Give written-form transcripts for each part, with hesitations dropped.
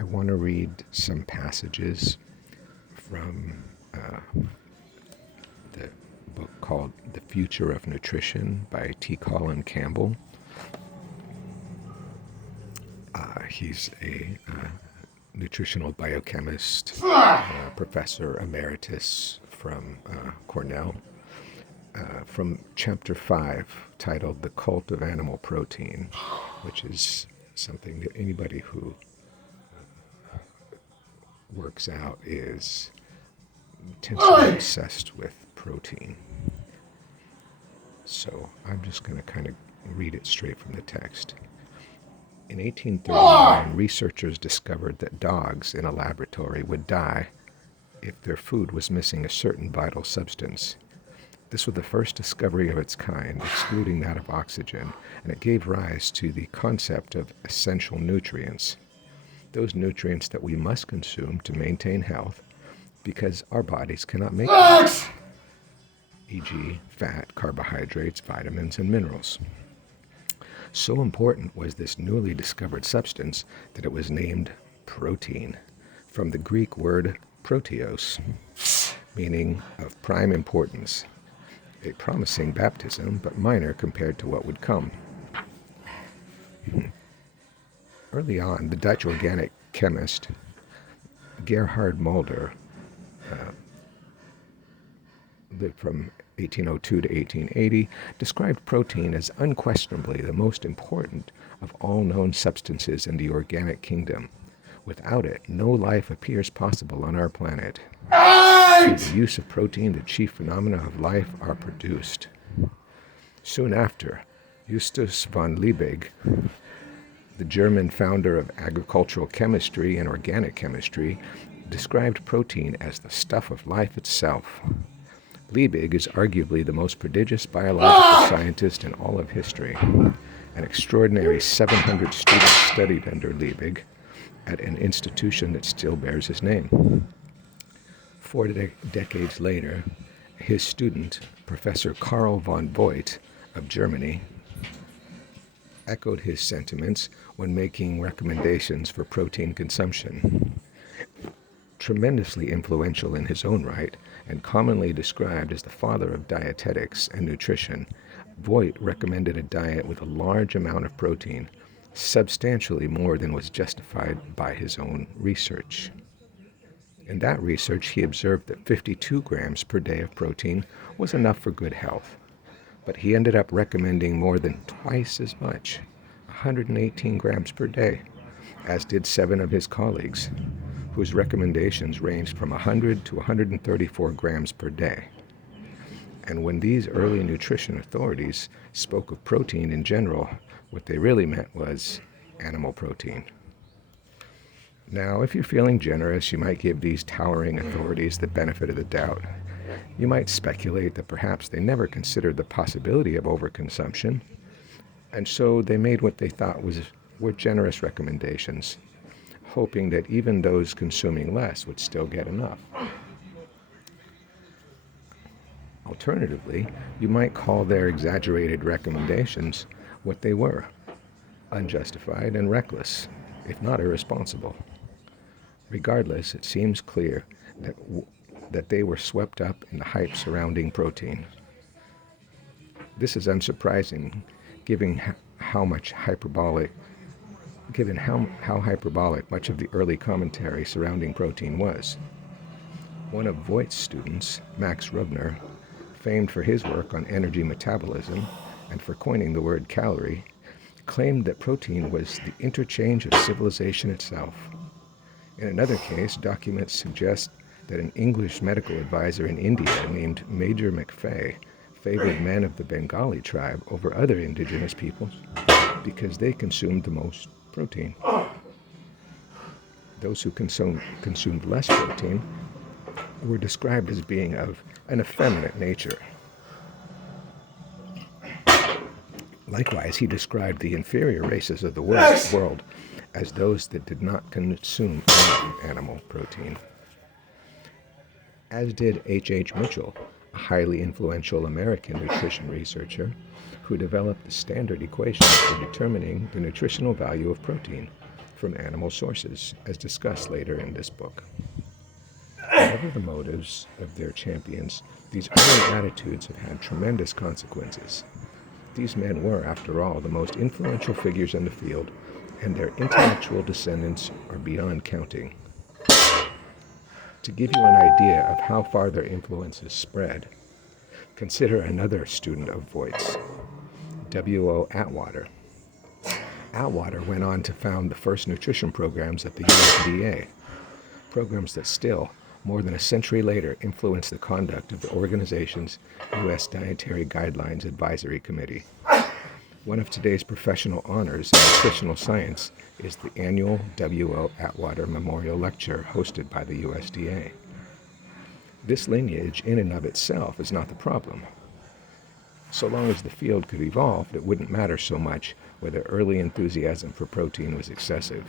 I want to read some passages from the book called The Future of Nutrition by Colin Campbell. He's a nutritional biochemist, professor emeritus from Cornell, from chapter 5, titled The Cult of Animal Protein, which is something that anybody who works out is intensely obsessed with protein. So I'm just going to kind of read it straight from the text. In 1839, researchers discovered that dogs in a laboratory would die if their food was missing a certain vital substance. This was the first discovery of its kind, excluding that of oxygen, and it gave rise to the concept of essential nutrients. Those nutrients that we must consume to maintain health because our bodies cannot make them, e.g. fat, carbohydrates, vitamins, and minerals. So important was this newly discovered substance that it was named protein, from the Greek word proteos, meaning of prime importance, a promising baptism, but minor compared to what would come. Early on, the Dutch organic chemist Gerhard Mulder lived from 1802 to 1880, described protein as unquestionably the most important of all known substances in the organic kingdom. Without it, no life appears possible on our planet. Through the use of protein, the chief phenomena of life are produced. Soon after, Justus von Liebig, the German founder of agricultural chemistry and organic chemistry, described protein as the stuff of life itself. Liebig is arguably the most prodigious biological scientist in all of history. An extraordinary 700 students studied under Liebig at an institution that still bears his name. 4 decades later, his student, Professor Karl von Voigt of Germany, echoed his sentiments when making recommendations for protein consumption. Tremendously influential in his own right, and commonly described as the father of dietetics and nutrition, Voigt recommended a diet with a large amount of protein, substantially more than was justified by his own research. In that research, he observed that 52 grams per day of protein was enough for good health, but he ended up recommending more than twice as much, 118 grams per day, as did 7 of his colleagues, whose recommendations ranged from 100 to 134 grams per day. And when these early nutrition authorities spoke of protein in general, what they really meant was animal protein. Now, if you're feeling generous, you might give these towering authorities the benefit of the doubt. You might speculate that perhaps they never considered the possibility of overconsumption, and so they made what they thought were generous recommendations, hoping that even those consuming less would still get enough. Alternatively, you might call their exaggerated recommendations what they were: unjustified and reckless, if not irresponsible. Regardless, it seems clear that they were swept up in the hype surrounding protein. This is unsurprising, given how hyperbolic much of the early commentary surrounding protein was. One of Voigt's students, Max Rubner, famed for his work on energy metabolism and for coining the word calorie, claimed that protein was the interchange of civilization itself. In another case, documents suggest that an English medical advisor in India named Major McFay favored men of the Bengali tribe over other indigenous peoples because they consumed the most protein. Those who consumed less protein were described as being of an effeminate nature. Likewise, he described the inferior races of the world as those that did not consume any animal protein. As did H. Mitchell, a highly influential American nutrition researcher who developed the standard equation for determining the nutritional value of protein, from animal sources, as discussed later in this book. Whatever the motives of their champions, these early attitudes have had tremendous consequences. These men were, after all, the most influential figures in the field, and their intellectual descendants are beyond counting. To give you an idea of how far their influences spread, consider another student of Voigt's, W.O. Atwater. Atwater went on to found the first nutrition programs at the USDA, programs that still, more than a century later, influence the conduct of the organization's U.S. Dietary Guidelines Advisory Committee. One of today's professional honors in nutritional science is the annual W.O. Atwater Memorial Lecture hosted by the USDA. This lineage in and of itself is not the problem. So long as the field could evolve, it wouldn't matter so much whether early enthusiasm for protein was excessive.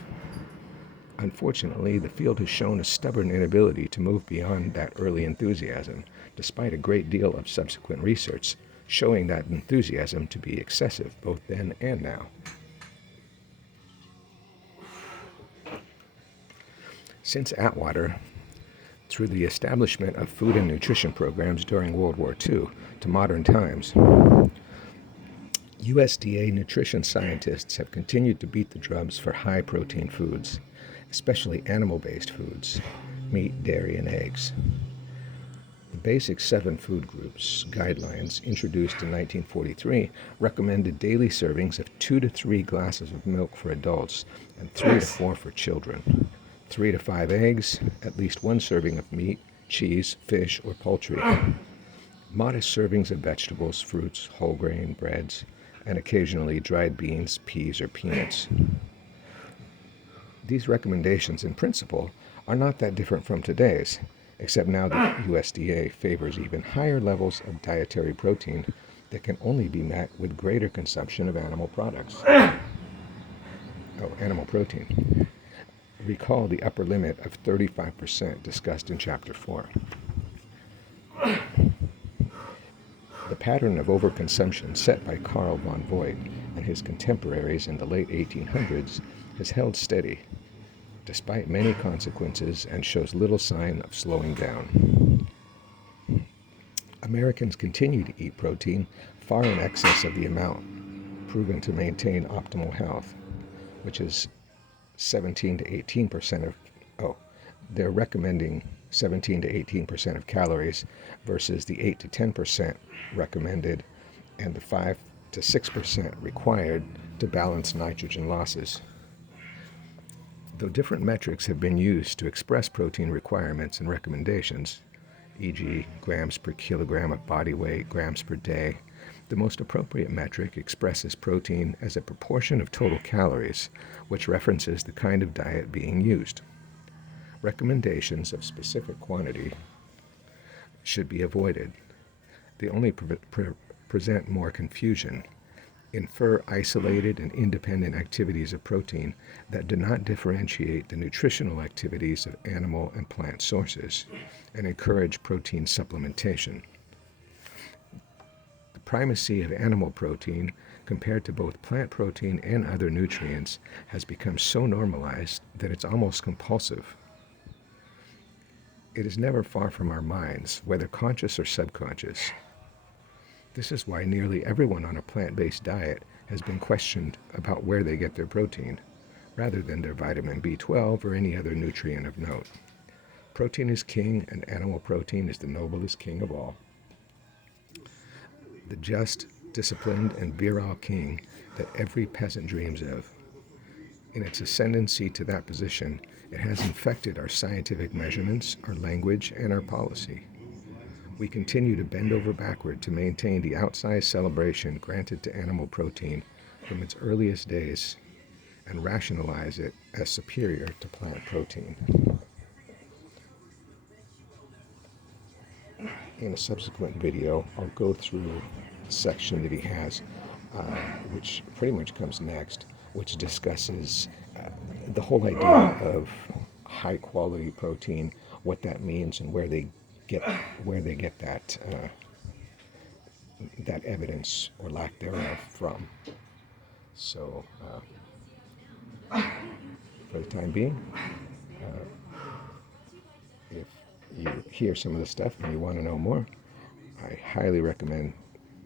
Unfortunately, the field has shown a stubborn inability to move beyond that early enthusiasm, despite a great deal of subsequent research showing that enthusiasm to be excessive both then and now. Since Atwater, through the establishment of food and nutrition programs during World War II to modern times, USDA nutrition scientists have continued to beat the drums for high-protein foods, especially animal-based foods, meat, dairy, and eggs. The Basic 7 Food Groups guidelines, introduced in 1943, recommended daily servings of 2 to 3 glasses of milk for adults and 3 to 4 for children, 3 to 5 eggs, at least 1 serving of meat, cheese, fish, or poultry, modest servings of vegetables, fruits, whole grain, breads, and occasionally dried beans, peas, or peanuts. These recommendations, in principle, are not that different from today's, except now the USDA favors even higher levels of dietary protein that can only be met with greater consumption of animal products. Animal protein. Recall the upper limit of 35% discussed in Chapter 4. The pattern of overconsumption set by Carl von Voigt and his contemporaries in the late 1800s has held steady, despite many consequences, and shows little sign of slowing down. Americans continue to eat protein far in excess of the amount proven to maintain optimal health, which is 17 to 18% of, they're recommending 17 to 18% of calories versus the 8 to 10% recommended and the 5 to 6% required to balance nitrogen losses. Though different metrics have been used to express protein requirements and recommendations, e.g. grams per kilogram of body weight, grams per day, the most appropriate metric expresses protein as a proportion of total calories, which references the kind of diet being used. Recommendations of specific quantity should be avoided. They only present more confusion. Infer isolated and independent activities of protein that do not differentiate the nutritional activities of animal and plant sources, and encourage protein supplementation. The primacy of animal protein compared to both plant protein and other nutrients has become so normalized that it's almost compulsive. It is never far from our minds, whether conscious or subconscious. This is why nearly everyone on a plant-based diet has been questioned about where they get their protein, rather than their vitamin B12 or any other nutrient of note. Protein is king, and animal protein is the noblest king of all. The just, disciplined, and virile king that every peasant dreams of. In its ascendancy to that position, it has infected our scientific measurements, our language, and our policy. We continue to bend over backward to maintain the outsized celebration granted to animal protein from its earliest days and rationalize it as superior to plant protein. In a subsequent video, I'll go through a section that he has, which pretty much comes next, which discusses the whole idea of high quality protein, what that means, and where they get that that evidence or lack thereof from. So For the time being, if you hear some of the stuff and you want to know more, I highly recommend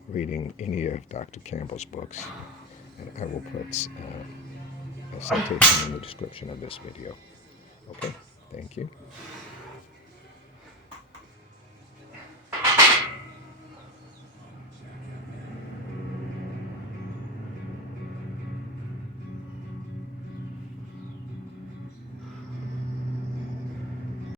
reading any of Dr. Campbell's books, and I will put a citation in the description of this video. Okay, thank you.